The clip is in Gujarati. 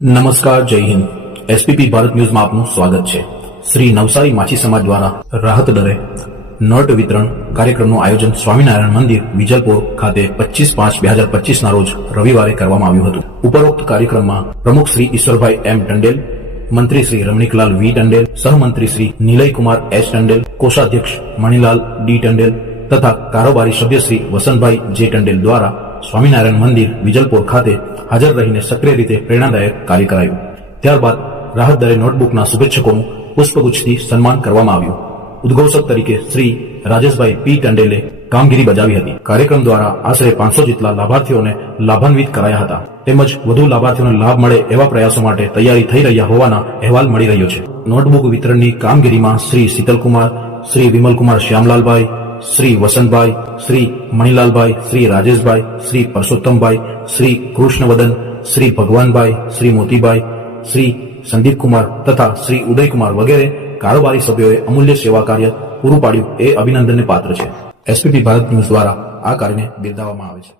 નમસ્કાર, જય હિન્દ. એસપીપી ભારત ન્યૂઝમાં આપનું સ્વાગત છે. શ્રી નવસારી માછી સમાજ દ્વારા રાહત દરે નોટ વિતરણ કાર્યક્રમનું આયોજન સ્વામિનારાયણ મંદિર વિજલપોર ખાતે 25/5/2025 ના રોજ રવિવારે કરવામાં આવ્યું હતું. ઉપરોક્ત કાર્યક્રમમાં પ્રમુખ શ્રી ઈશ્વરભાઈ એમ ટંડેલ, મંત્રી શ્રી રમણીકલાલ વી ટંડેલ, સહમંત્રી શ્રી નિલયકુમાર એચ ટંડેલ, કોષાધ્યક્ષ મણિલાલ ડી ટંડેલ તથા કારોબારી સભ્ય શ્રી વસંતભાઈ જે ટંડેલ દ્વારા સ્વામિનારાયણ મંદિર વિજલપોર ખાતે હાજર રહીને સક્રિય રીતે પ્રેરણાદાયક કાર્ય કરાયું. ત્યારબાદ રાહત દરે નોટબુકના શુભેચ્છકોનું પુષ્પગુચ્છથી સન્માન કરવામાં આવ્યું. ઉદ્ઘોષક તરીકે શ્રી રાજેશભાઈ પી ટંડેલે કામગીરી બજાવી હતી. કાર્યક્રમ દ્વારા આશરે 500 જેટલા લાભાર્થીઓને લાભાન્વિત કરાયા હતા. તેમજ વધુ લાભાર્થીઓને લાભ મળે એવા પ્રયાસો માટે તૈયારી થઈ રહ્યા હોવાના અહેવાલ મળી રહ્યો છે. નોટબુક વિતરણની કામગીરીમાં શ્રી શીતલકુમાર, શ્રી વિમલકુમાર શ્યામલાલભાઈ, શ્રી વસંતભાઈ, શ્રી મણિલાલભાઈ, શ્રી રાજેશભાઈ, શ્રી પરસોત્તમભાઈ, શ્રી કૃષ્ણવદન, શ્રી ભગવાનભાઈ, શ્રી મોતીભાઈ, શ્રી સંદીપકુમાર તથા શ્રી ઉદયકુમાર વગેરે કારોબારી સભ્યોએ અમૂલ્ય સેવા કાર્ય પૂરું પાડ્યું એ અભિનંદનને પાત્ર છે. એસપીપી ભારત ન્યૂઝ દ્વારા આ કાર્યને બિરદાવવામાં આવે છે.